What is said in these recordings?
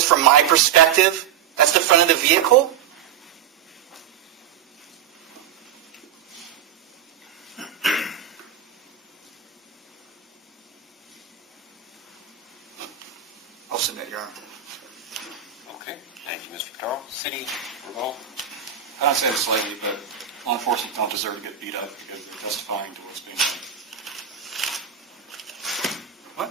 says, from my perspective, that's the front of the vehicle? I'll submit, Your Honor. Okay, thank you, Mr. Petaro. City, rebuttal. I don't say it slightly, but law enforcement don't deserve to get beat up because they're testifying to what's being done. What?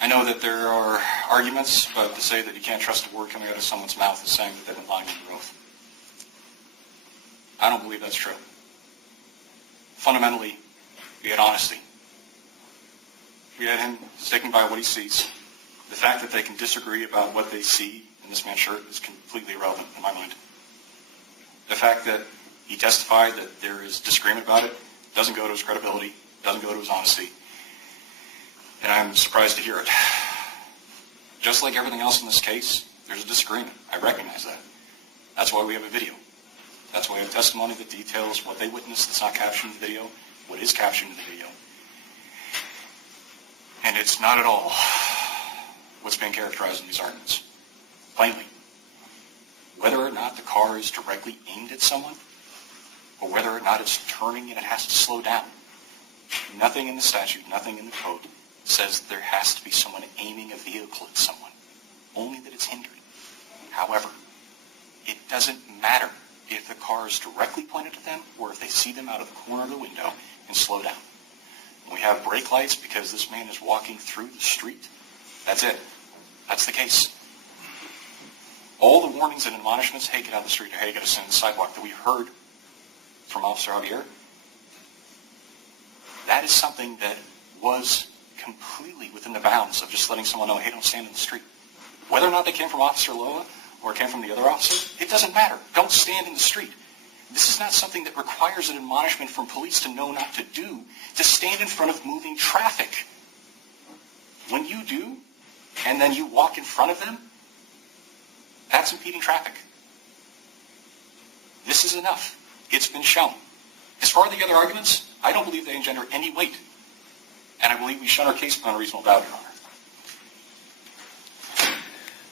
I know that there are arguments, but to say that you can't trust a word coming out of someone's mouth is saying that they've been lying under oath. I don't believe that's true. Fundamentally, we had honesty. We had him sticking by what he sees. The fact that they can disagree about what they see in this man's shirt is completely irrelevant in my mind. The fact that he testified that there is disagreement about it doesn't go to his credibility, doesn't go to his honesty. And I'm surprised to hear it. Just like everything else in this case, there's a disagreement. I recognize that. That's why we have a video. That's why we have testimony that details what they witnessed that's not captioned in the video, what is captioned in the video. And it's not at all what's being characterized in these arguments. Plainly. Whether or not the car is directly aimed at someone, or whether or not it's turning and it has to slow down. Nothing in the statute, nothing in the code says there has to be someone aiming a vehicle at someone. Only that it's hindered. However, it doesn't matter if the car is directly pointed at them or if they see them out of the corner of the window and slow down. We have brake lights because this man is walking through the street. That's it. That's the case. All the warnings and admonishments, hey, get out of the street, or hey, you got to stand on the sidewalk, that we heard from Officer Javier, that is something that was completely within the bounds of just letting someone know, hey, don't stand in the street. Whether or not they came from Officer Loa or it came from the other officer, it doesn't matter. Don't stand in the street. This is not something that requires an admonishment from police to know not to do, to stand in front of moving traffic. When you do, and then you walk in front of them, that's impeding traffic. This is enough. It's been shown. As far as the other arguments, I don't believe they engender any weight. And I believe we shun our case beyond a reasonable doubt, Your Honor.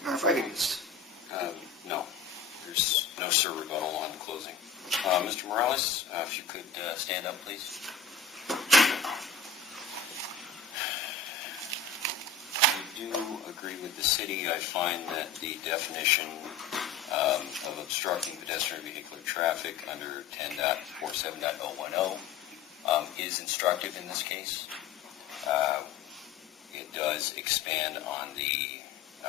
Your Honor, if I could just... No. There's no sir rebuttal on closing. Mr. Morales, if you could stand up, please. I do agree with the city. I find that the definition of obstructing pedestrian vehicular traffic under 10.47.010 is instructive in this case. It does expand on the